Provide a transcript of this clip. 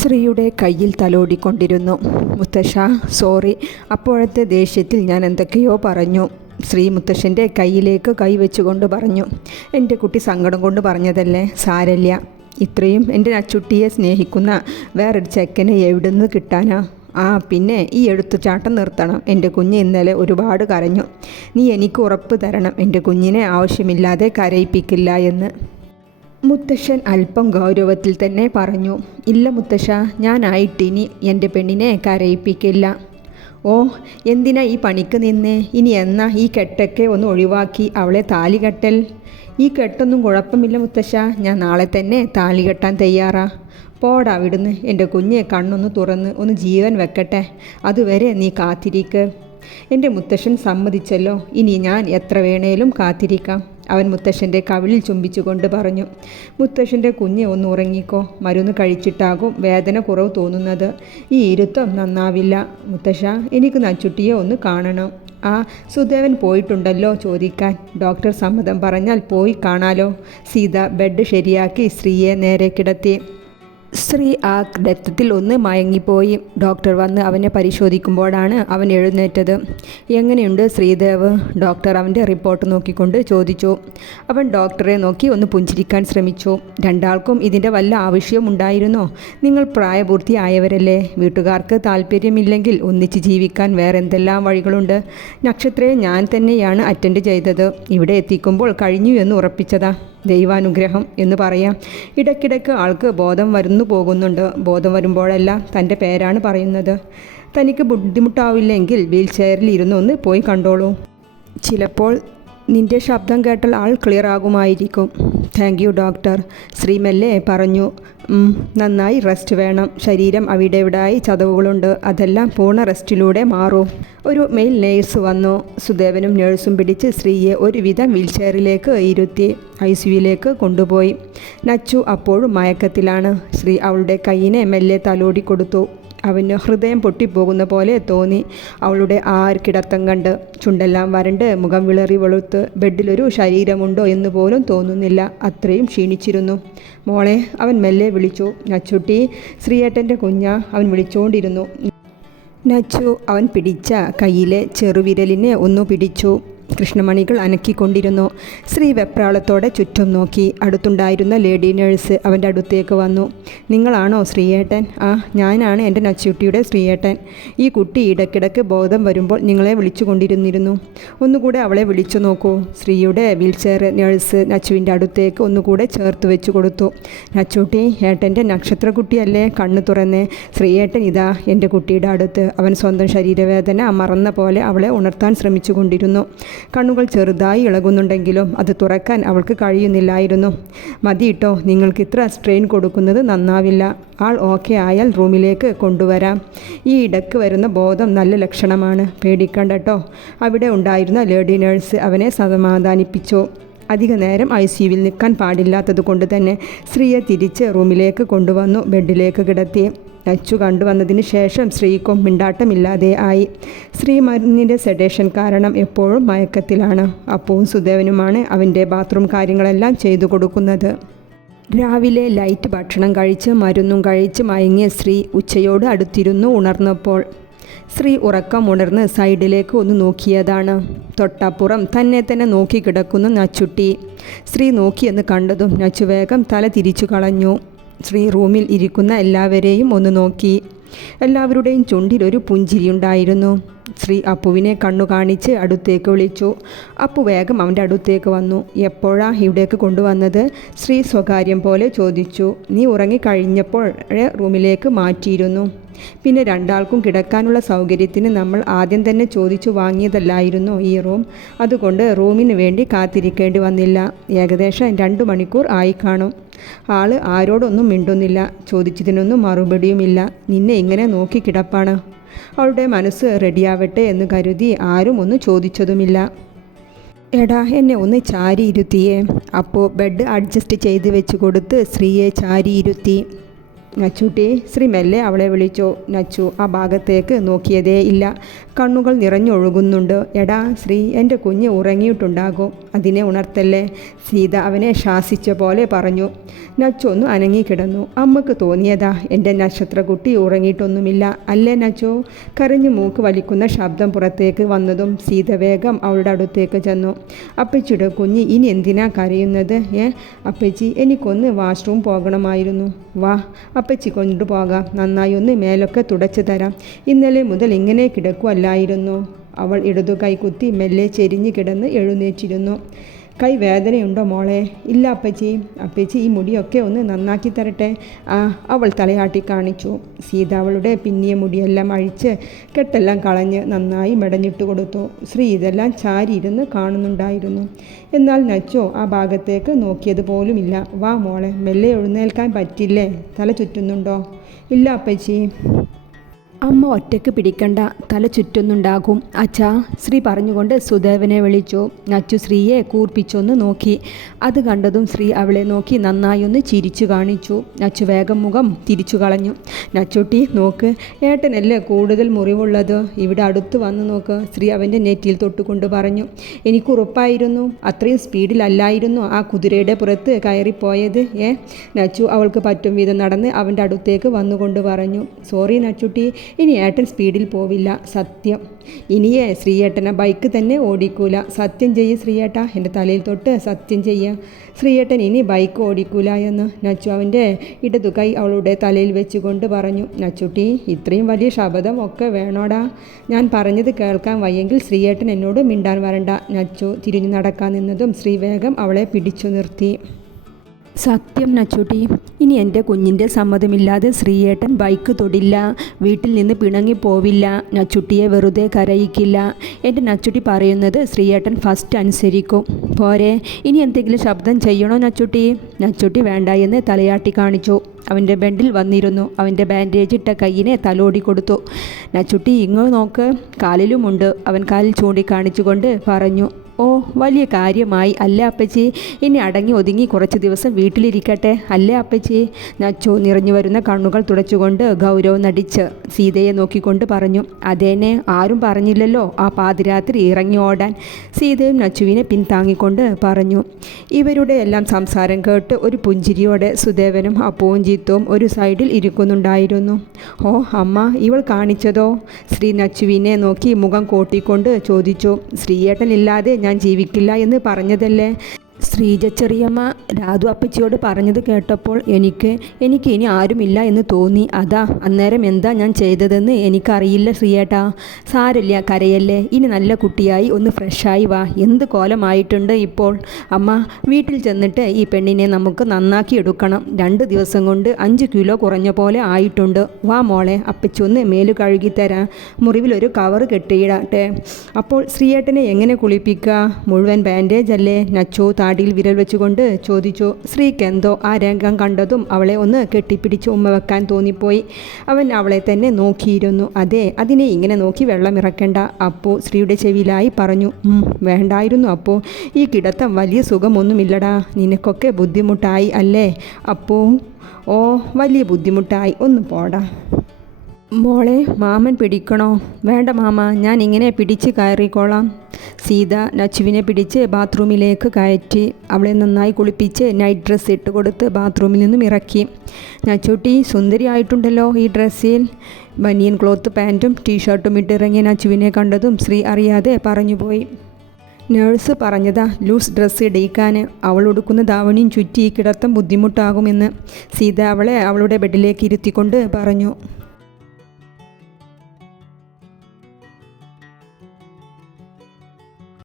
ശ്രീയുടെ കയ്യിൽ തലോടിക്കൊണ്ടിരുന്നു. മുത്തശ്ശ, സോറി, അപ്പോഴത്തെ ദേഷ്യത്തിൽ ഞാൻ എന്തൊക്കെയോ പറഞ്ഞു. ശ്രീ മുത്തശ്ശൻ്റെ കയ്യിലേക്ക് കൈവച്ചുകൊണ്ട് പറഞ്ഞു. എൻ്റെ കുട്ടി സങ്കടം കൊണ്ട് പറഞ്ഞതല്ലേ, സാരല്ല. ഇത്രയും എൻ്റെ അച്ചുട്ടിയെ സ്നേഹിക്കുന്ന വേറൊരു ചെക്കനെ എവിടുന്ന് കിട്ടാനാ? പിന്നെ ഈ എടുത്തുചാട്ടം നിർത്തണം. എൻ്റെ കുഞ്ഞ് ഇന്നലെ ഒരുപാട് കരഞ്ഞു. നീ എനിക്ക് ഉറപ്പ് തരണം, എൻ്റെ കുഞ്ഞിനെ ആവശ്യമില്ലാതെ കരയിപ്പിക്കില്ല എന്ന്. മുത്തശ്ശൻ അല്പം ഗൗരവത്തിൽ തന്നെ പറഞ്ഞു. ഇല്ല മുത്തശ്ശ, ഞാനായിട്ടിനി എൻ്റെ പെണ്ണിനെ കരയിപ്പിക്കില്ല. ഓ, എന്തിനാ ഈ പണിക്ക് നിന്നേ? ഇനി എന്നാ ഈ കെട്ടൊക്കെ ഒന്ന് ഒഴിവാക്കി അവളെ താലി കെട്ടൽ? ഈ കെട്ടൊന്നും കുഴപ്പമില്ല മുത്തശ്ശ, ഞാൻ നാളെ തന്നെ താലി കെട്ടാൻ തയ്യാറാ. പോടാ വിടുന്ന്, എൻ്റെ കുഞ്ഞ് കണ്ണൊന്ന് തുറന്ന് ഒന്ന് ജീവൻ വെക്കട്ടെ, അതുവരെ നീ കാത്തിരിക്ക്. എൻ്റെ മുത്തശ്ശൻ സമ്മതിച്ചല്ലോ, ഇനി ഞാൻ എത്ര വേണേലും കാത്തിരിക്കാം, അവൻ മുത്തശ്ശൻ്റെ കവിളിൽ ചുംബിച്ചുകൊണ്ട് പറഞ്ഞു. മുത്തശ്ശൻ്റെ കുഞ്ഞ് ഒന്ന് ഉറങ്ങിക്കോ, മരുന്ന് കഴിച്ചിട്ടാകും വേദന കുറവ് തോന്നുന്നത്. ഈ ഇരുത്തം നന്നാവില്ല. മുത്തശ്ശ, എനിക്ക് നച്ചുട്ടിയെ ഒന്ന് കാണണം. സുദേവൻ പോയിട്ടുണ്ടല്ലോ ചോദിക്കാൻ. ഡോക്ടർ സമ്മതം പറഞ്ഞാൽ പോയി കാണാലോ. സീത ബെഡ് ശരിയാക്കി ശ്രീയെ നേരെ കിടത്തി. ശ്രീ ആ രക്തത്തിൽ ഒന്ന് മയങ്ങിപ്പോയി. ഡോക്ടർ വന്ന് അവനെ പരിശോധിക്കുമ്പോഴാണ് അവൻ എഴുന്നേറ്റത്. എങ്ങനെയുണ്ട് ശ്രീദേവ്? ഡോക്ടർ അവൻ്റെ റിപ്പോർട്ട് നോക്കിക്കൊണ്ട് ചോദിച്ചു. അവൻ ഡോക്ടറെ നോക്കി ഒന്ന് പുഞ്ചിരിക്കാൻ ശ്രമിച്ചു. രണ്ടാൾക്കും ഇതിൻ്റെ വല്ല ആവശ്യമുണ്ടായിരുന്നോ? നിങ്ങൾ പ്രായപൂർത്തിയായവരല്ലേ. വീട്ടുകാർക്ക് താല്പര്യമില്ലെങ്കിൽ ഒന്നിച്ച് ജീവിക്കാൻ വേറെന്തെല്ലാം വഴികളുണ്ട്. നക്ഷത്രയെ ഞാൻ തന്നെയാണ് അറ്റൻഡ് ചെയ്തത്. ഇവിടെ എത്തിക്കുമ്പോൾ കഴിഞ്ഞു എന്ന് ഉറപ്പിച്ചതാ. ദൈവാനുഗ്രഹം എന്ന് പറയാം. ഇടയ്ക്കിടയ്ക്ക് ആൾക്ക് ബോധം വരുന്നു പോകുന്നുണ്ട്. ബോധം വരുമ്പോഴെല്ലാം തൻ്റെ പേരാണ് പറയുന്നത്. തനിക്ക് ബുദ്ധിമുട്ടാവില്ലെങ്കിൽ വീൽ ചെയറിൽ ഇരുന്നൊന്ന് പോയി കണ്ടോളൂ. ചിലപ്പോൾ നിൻ്റെ ശബ്ദം കേട്ടാൽ ആൾ ക്ലിയർ ആകുമായിരിക്കും. താങ്ക് യു ഡോക്ടർ, ശ്രീമല്ലേ പറഞ്ഞു. നന്നായി റെസ്റ്റ് വേണം. ശരീരം അവിടെ ഇവിടായി ചതവുകളുണ്ട്. അതെല്ലാം പൂർണ്ണ റെസ്റ്റിലൂടെ മാറും. ഒരു മെയിൽ നേഴ്സ് വന്നു. സുദേവനും നേഴ്സും പിടിച്ച് ശ്രീയെ ഒരുവിധം വീൽചെയറിലേക്ക് ഇരുത്തി ICUവിലേക്ക് കൊണ്ടുപോയി. നച്ചു അപ്പോഴും മയക്കത്തിലാണ്. ശ്രീ അവളുടെ കൈയിനെ മെല്ലെ തലോടി കൊടുത്തു. അവന് ഹൃദയം പൊട്ടിപ്പോകുന്ന പോലെ തോന്നി. അവളുടെ കിടത്തം കണ്ട് ചുണ്ടെല്ലാം വരണ്ട്, മുഖം വിളറി വെളുത്ത്. ബെഡിലൊരു ശരീരമുണ്ടോ എന്ന് പോലും തോന്നുന്നില്ല. അത്രയും ക്ഷീണിച്ചിരുന്നു. മോളെ, അവൻ മെല്ലെ വിളിച്ചു. നച്ചുട്ടി, ശ്രീയേട്ടൻ്റെ കുഞ്ഞാ, അവൻ വിളിച്ചുകൊണ്ടിരുന്നു. നച്ചു അവൻ പിടിച്ച കയ്യിലെ ചെറുവിരലിനെ ഒന്നു പിടിച്ചു. കൃഷ്ണമണികൾ അനക്കിക്കൊണ്ടിരുന്നു. ശ്രീ വെപ്രാളത്തോടെ ചുറ്റും നോക്കി. അടുത്തുണ്ടായിരുന്ന ലേഡി നേഴ്സ് അവൻ്റെ അടുത്തേക്ക് വന്നു. നിങ്ങളാണോ ശ്രീയേട്ടൻ? ഞാനാണ് എൻ്റെ നച്ചുട്ടിയുടെ ശ്രീയേട്ടൻ. ഈ കുട്ടി ഇടയ്ക്കിടയ്ക്ക് ബോധം വരുമ്പോൾ നിങ്ങളെ വിളിച്ചു കൊണ്ടിരുന്നിരുന്നു. ഒന്നുകൂടെ അവളെ വിളിച്ചു നോക്കൂ. ശ്രീയുടെ വീൽചെയർ നേഴ്സ് നച്ചുവിൻ്റെ അടുത്തേക്ക് ഒന്നുകൂടെ ചേർത്ത് വെച്ചു കൊടുത്തു. നച്ചുട്ടി, ഏട്ടൻ്റെ നക്ഷത്രക്കുട്ടിയല്ലേ? കണ്ണു തുറന്നേ. ശ്രീയേട്ടൻ ഇതാ എൻ്റെ കുട്ടിയുടെ അടുത്ത്. അവൻ സ്വന്തം ശരീരവേദന മറന്ന പോലെ അവളെ ഉണർത്താൻ ശ്രമിച്ചു കൊണ്ടിരുന്നു. കണ്ണുകൾ ചെറുതായി ഇളകുന്നുണ്ടെങ്കിലും അത് തുറക്കാൻ അവൾക്ക് കഴിയുന്നില്ലായിരുന്നു. മതിയിട്ടോ, നിങ്ങൾക്ക് ഇത്ര സ്ട്രെയിൻ കൊടുക്കുന്നത് നന്നാവില്ല. ആൾ ഓക്കെ ആയാൽ റൂമിലേക്ക് കൊണ്ടുവരാം. ഈ ഇടയ്ക്ക് വരുന്ന ബോധം നല്ല ലക്ഷണമാണ്, പേടിക്കണ്ടട്ടോ. അവിടെ ഉണ്ടായിരുന്ന ലേഡി നേഴ്സ് അവനെ സമാധാനിപ്പിച്ചു. അധിക നേരം ICUവിൽ നിൽക്കാൻ പാടില്ലാത്തത് കൊണ്ട് തന്നെ ശ്രീയെ തിരിച്ച് റൂമിലേക്ക് കൊണ്ടുവന്നു ബെഡിലേക്ക് കിടത്തി. നച്ചു കണ്ടുവന്നതിന് ശേഷം ശ്രീക്കും മിണ്ടാട്ടമില്ലാതെ ആയി. ശ്രീ മരുന്നിൻ്റെ സെഡേഷൻ കാരണം എപ്പോഴും മയക്കത്തിലാണ്. അപ്പവും സുദേവനുമാണ് അവൻ്റെ ബാത്റൂം കാര്യങ്ങളെല്ലാം ചെയ്തു കൊടുക്കുന്നത്. രാവിലെ ലൈറ്റ് ഭക്ഷണം കഴിച്ച് മരുന്നും കഴിച്ച് മയങ്ങിയ ശ്രീ ഉച്ചയോട് അടുത്തിരുന്നു ഉണർന്നപ്പോൾ. ശ്രീ ഉറക്കം ഉണർന്ന് സൈഡിലേക്ക് ഒന്ന് നോക്കിയതാണ്. തൊട്ടപ്പുറം തന്നെ തന്നെ നോക്കി കിടക്കുന്ന നച്ചുട്ടി. ശ്രീ നോക്കിയെന്ന് കണ്ടതും നച്ചു വേഗം തല തിരിച്ചു കളഞ്ഞു. ശ്രീ റൂമിൽ ഇരിക്കുന്ന എല്ലാവരെയും ഒന്ന് നോക്കി. എല്ലാവരുടെയും ചുണ്ടിലൊരു പുഞ്ചിരിയുണ്ടായിരുന്നു. ശ്രീ അപ്പുവിനെ കണ്ണു കാണിച്ച് അടുത്തേക്ക് വിളിച്ചു. അപ്പു വേഗം അവൻ്റെ അടുത്തേക്ക് വന്നു. എപ്പോഴാ ഇവിടേക്ക് കൊണ്ടുവന്നത്? ശ്രീ സ്വകാര്യം പോലെ ചോദിച്ചു. നീ ഉറങ്ങിക്കഴിഞ്ഞപ്പോൾ റൂമിലേക്ക് മാറ്റിയിരുന്നു. പിന്നെ രണ്ടാൾക്കും കിടക്കാനുള്ള സൗകര്യത്തിന് നമ്മൾ ആദ്യം തന്നെ ചോദിച്ചു വാങ്ങിയതല്ലായിരുന്നു ഈ റൂം. അതുകൊണ്ട് റൂമിന് വേണ്ടി കാത്തിരിക്കേണ്ടി വന്നില്ല. ഏകദേശം 2 മണിക്കൂർ ആയി കാണും. ആള് ആരോടൊന്നും മിണ്ടുന്നില്ല. ചോദിച്ചതിനൊന്നും മറുപടിയുമില്ല. നിന്നെ ഇങ്ങനെ നോക്കി കിടപ്പാണ്. അവളുടെ മനസ്സ് റെഡിയാവട്ടെ എന്ന് കരുതി ആരും ഒന്നും ചോദിച്ചതുമില്ല. എടാ, എന്നെ ഒന്ന് ചാരിയിരുത്തിയേ. അപ്പോൾ ബെഡ് അഡ്ജസ്റ്റ് ചെയ്ത് വെച്ച് കൊടുത്ത് ശ്രീയെ ചാരിയിരുത്തി. നച്ചൂട്ടി, ശ്രീ മെല്ലെ അവളെ വിളിച്ചു. നച്ചു ആ ഭാഗത്തേക്ക് നോക്കിയതേ ഇല്ല. കണ്ണുകൾ നിറഞ്ഞൊഴുകുന്നുണ്ട്. എടാ ശ്രീ, എൻ്റെ കുഞ്ഞ് ഉറങ്ങിയിട്ടുണ്ടാകും, അതിനെ ഉണർത്തല്ലേ, സീത അവനെ ശാസിച്ച പോലെ പറഞ്ഞു. നച്ചു ഒന്ന് അനങ്ങിക്കിടന്നു. അമ്മക്ക് തോന്നിയതാ എൻ്റെ നക്ഷത്രക്കുട്ടി ഉറങ്ങിയിട്ടൊന്നുമില്ല അല്ലേ നച്ചു? കരഞ്ഞു മൂക്ക് വലിക്കുന്ന ശബ്ദം പുറത്തേക്ക് വന്നതും സീത വേഗം അവളുടെ അടുത്തേക്ക് ചെന്നു. അപ്പച്ചിയുടെ കുഞ്ഞ് ഇനി എന്തിനാ കരയുന്നത്? അപ്പച്ചി, എനിക്കൊന്ന് വാഷ്റൂം പോകണമായിരുന്നു. വാ, അപ്പച്ചി കൊണ്ടുപോകാം. നന്നായി ഒന്ന് മേലൊക്കെ തുടച്ചു തരാം. ഇന്നലെ മുതൽ ഇങ്ങനെ കിടക്കുമല്ലായിരുന്നു. അവൾ ഇടതു കൈ കുത്തി മെല്ലെ ചെരിഞ്ഞു കിടന്ന് എഴുന്നേറ്റിരുന്നു. കൈ വേദനയുണ്ടോ മോളെ? ഇല്ല അപ്പച്ചി. അപ്പച്ചി, ഈ മുടിയൊക്കെ ഒന്ന് നന്നാക്കി തരട്ടെ. അവൾ തലയാട്ടി കാണിച്ചു. സീത അവളുടെ പിന്നിയ മുടിയെല്ലാം അഴിച്ച് കെട്ടെല്ലാം കളഞ്ഞ് നന്നായി മെടഞ്ഞിട്ട് കൊടുത്തു. ശ്രീ ഇതെല്ലാം ചാരിയിരുന്ന് കാണുന്നുണ്ടായിരുന്നു. എന്നാൽ നച്ചോ ആ ഭാഗത്തേക്ക് നോക്കിയത് പോലുമില്ല. വാ മോളെ, മെല്ലെ എഴുന്നേൽക്കാൻ പറ്റില്ലേ? തല ചുറ്റുന്നുണ്ടോ? ഇല്ല അപ്പച്ചി. അമ്മ ഒറ്റയ്ക്ക് പിടിക്കണ്ട, തല ചുറ്റുന്നുണ്ടാകും അച്ഛാ, ശ്രീ പറഞ്ഞുകൊണ്ട് സുദേവനെ വിളിച്ചു. നച്ചു ശ്രീയെ കൂർപ്പിച്ചൊന്ന് നോക്കി. അത് കണ്ടതും ശ്രീ അവളെ നോക്കി നന്നായി ഒന്ന് ചിരിച്ചു കാണിച്ചു. നച്ചു വേഗം മുഖം തിരിച്ചു കളഞ്ഞു. നച്ചുട്ടി നോക്ക്, ഏട്ടനല്ലേ കൂടുതൽ മുറിവുള്ളത്, ഇവിടെ അടുത്ത് വന്ന് നോക്ക്, ശ്രീ അവൻ്റെ നെറ്റിയിൽ തൊട്ടുകൊണ്ട് പറഞ്ഞു. എനിക്കുറപ്പായിരുന്നു അത്രയും സ്പീഡിലല്ലായിരുന്നു ആ കുതിരയുടെ പുറത്ത് കയറിപ്പോയത്. നച്ചു അവൾക്ക് പറ്റും വിധം നടന്ന് അവൻ്റെ അടുത്തേക്ക് വന്നുകൊണ്ട് പറഞ്ഞു. സോറി നച്ചുട്ടി, ഇനി ഏട്ടൻ സ്പീഡിൽ പോവില്ല, സത്യം. ഇനിയേ ശ്രീയേട്ടനെ ബൈക്ക് തന്നെ ഓടിക്കൂല, സത്യം ചെയ്യ് ശ്രീയേട്ട, എൻ്റെ തലയിൽ തൊട്ട് സത്യം ചെയ്യുക. ശ്രീയേട്ടൻ ഇനി ബൈക്ക് ഓടിക്കൂല എന്ന് നച്ചു അവൻ്റെ ഇടതു കൈ അവളുടെ തലയിൽ വെച്ചുകൊണ്ട് പറഞ്ഞു. നച്ചുട്ടി, ഇത്രയും വലിയ ശബ്ദം ഒക്കെ വേണോടാ? ഞാൻ പറഞ്ഞത് കേൾക്കാൻ വയ്യെങ്കിൽ ശ്രീയേട്ടൻ എന്നോട് മിണ്ടാൻ വരണ്ട. നച്ചു തിരിഞ്ഞു നടക്കാൻ നിന്നതും ശ്രീ വേഗം അവളെ പിടിച്ചു നിർത്തി. സത്യം നച്ചുട്ടി, ഇനി എൻ്റെ കുഞ്ഞിൻ്റെ സമ്മതമില്ലാതെ ശ്രീയേട്ടൻ ബൈക്ക് തൊടില്ല, വീട്ടിൽ നിന്ന് പിണങ്ങിപ്പോവില്ല, നച്ചുട്ടിയെ വെറുതെ കരയിക്കില്ല. എൻ്റെ നച്ചുട്ടി പറയുന്നത് ശ്രീയേട്ടൻ ഫസ്റ്റ് അനുസരിക്കും. പോരെ, ഇനി എന്തെങ്കിലും ശബ്ദം ചെയ്യണോ നച്ചുട്ടി? നച്ചുട്ടി വേണ്ട എന്ന് തലയാട്ടി കാണിച്ചു. അവൻ്റെ ബെഡിൽ വന്നിരുന്നു. അവൻ്റെ ബാൻഡേജ് ഇട്ട കയ്യിനെ തലോടി കൊടുത്തു. നച്ചുട്ടി ഇങ്ങ് നോക്ക്, കാലിലുമുണ്ട്. അവൻ കാലിൽ ചൂണ്ടിക്കാണിച്ചുകൊണ്ട് പറഞ്ഞു. ഓ, വലിയ കാര്യമായി അല്ലേ അപ്പച്ചി? ഇനി അടങ്ങി ഒതുങ്ങി കുറച്ച് ദിവസം വീട്ടിലിരിക്കട്ടെ അല്ലേ അപ്പച്ചി? നച്ചു നിറഞ്ഞു വരുന്ന കണ്ണുകൾ തുടച്ചുകൊണ്ട് ഗൗരവം നടിച്ച് സീതയെ നോക്കിക്കൊണ്ട് പറഞ്ഞു. അതേനെ, ആരും പറഞ്ഞില്ലല്ലോ ആ പാതിരാത്രി ഇറങ്ങി ഓടാൻ. സീതയും നച്ചുവിനെ പിന്താങ്ങിക്കൊണ്ട് പറഞ്ഞു. ഇവരുടെ എല്ലാം സംസാരം കേട്ട് ഒരു പുഞ്ചിരിയോടെ സുദേവനും അപ്പവും ജീത്തും ഒരു സൈഡിൽ ഇരിക്കുന്നുണ്ടായിരുന്നു. ഓ അമ്മ, ഇവൾ കാണിച്ചതോ? ശ്രീ നച്ചുവിനെ നോക്കി മുഖം കോട്ടിക്കൊണ്ട് ചോദിച്ചു. ശ്രീയേട്ടനില്ലാതെ ഞാൻ ജീവിക്കില്ല എന്ന് പറഞ്ഞതല്ലേ? ശ്രീജ ചെറിയമ്മ രാധു അപ്പച്ചിയോട് പറഞ്ഞത് കേട്ടപ്പോൾ എനിക്ക് ഇനി ആരുമില്ല എന്ന് തോന്നി. അതാ, അന്നേരം എന്താ ഞാൻ ചെയ്തതെന്ന് എനിക്കറിയില്ല ശ്രീയേട്ടാ. സാരല്ല, കരയല്ലേ, ഇനി നല്ല കുട്ടിയായി ഒന്ന് ഫ്രഷായി വാ. എന്ത് കോലമായിട്ടുണ്ട് ഇപ്പോൾ. അമ്മ, വീട്ടിൽ ചെന്നിട്ട് ഈ പെണ്ണിനെ നമുക്ക് നന്നാക്കി എടുക്കണം. 2 ദിവസം കൊണ്ട് 5 കിലോ കുറഞ്ഞ പോലെ ആയിട്ടുണ്ട്. വാ മോളെ, അപ്പച്ചി ഒന്ന് മേല് കഴുകിത്തരാം, മുറിവിലൊരു കവർ കെട്ടിയിടട്ടെ. അപ്പോൾ ശ്രീയേട്ടനെ എങ്ങനെ കുളിപ്പിക്കുക? മുഴുവൻ ബാൻഡേജ് അല്ലേ? നച്ചു താടിയിൽ വിരൽ വെച്ചുകൊണ്ട് ചോദിച്ചു. ശ്രീക്കെന്തോ ആ രംഗം കണ്ടതും അവളെ ഒന്ന് കെട്ടിപ്പിടിച്ച് ഉമ്മ വെക്കാൻ തോന്നിപ്പോയി. അവൻ അവളെ തന്നെ നോക്കിയിരുന്നു. അതെ, അതിനെ ഇങ്ങനെ നോക്കി വെള്ളമിറക്കണ്ട, അപ്പോ ശ്രീയുടെ ചെവിയിലായി പറഞ്ഞു. വേണ്ടായിരുന്നു അപ്പോ, ഈ കിടത്തം വലിയ സുഖമൊന്നുമില്ലടാ, നിനക്കൊക്കെ ബുദ്ധിമുട്ടായി അല്ലേ അപ്പോ? ഓ, വലിയ ബുദ്ധിമുട്ടായി, ഒന്ന് പോടാ. മോളെ, മാമൻ പിടിക്കണോ? വേണ്ട മാമ, ഞാൻ ഇങ്ങനെ പിടിച്ച് കയറിക്കോളാം. സീത നച്ചുവിനെ പിടിച്ച് ബാത്റൂമിലേക്ക് കയറ്റി. അവളെ നന്നായി കുളിപ്പിച്ച് നൈറ്റ് ഡ്രസ്സ് ഇട്ട് കൊടുത്ത് ബാത്റൂമിൽ നിന്നും ഇറക്കി. നച്ചുട്ടി സുന്ദരിയായിട്ടുണ്ടല്ലോ ഈ ഡ്രസ്സിൽ. ബനിയൻ ക്ലോത്ത് പാൻറ്റും ടീഷർട്ടും ഇട്ടിറങ്ങിയ നച്ചുവിനെ കണ്ടതും ശ്രീ അറിയാതെ പറഞ്ഞുപോയി. നേഴ്സ് പറഞ്ഞതാ ലൂസ് ഡ്രസ്സ് ഇടിക്കാൻ, അവൾ ഉടുക്കുന്ന ധാവണിയും ചുറ്റി ഈ കിടത്തം ബുദ്ധിമുട്ടാകുമെന്ന്. സീത അവളെ അവളുടെ ബെഡിലേക്ക് ഇരുത്തിക്കൊണ്ട് പറഞ്ഞു.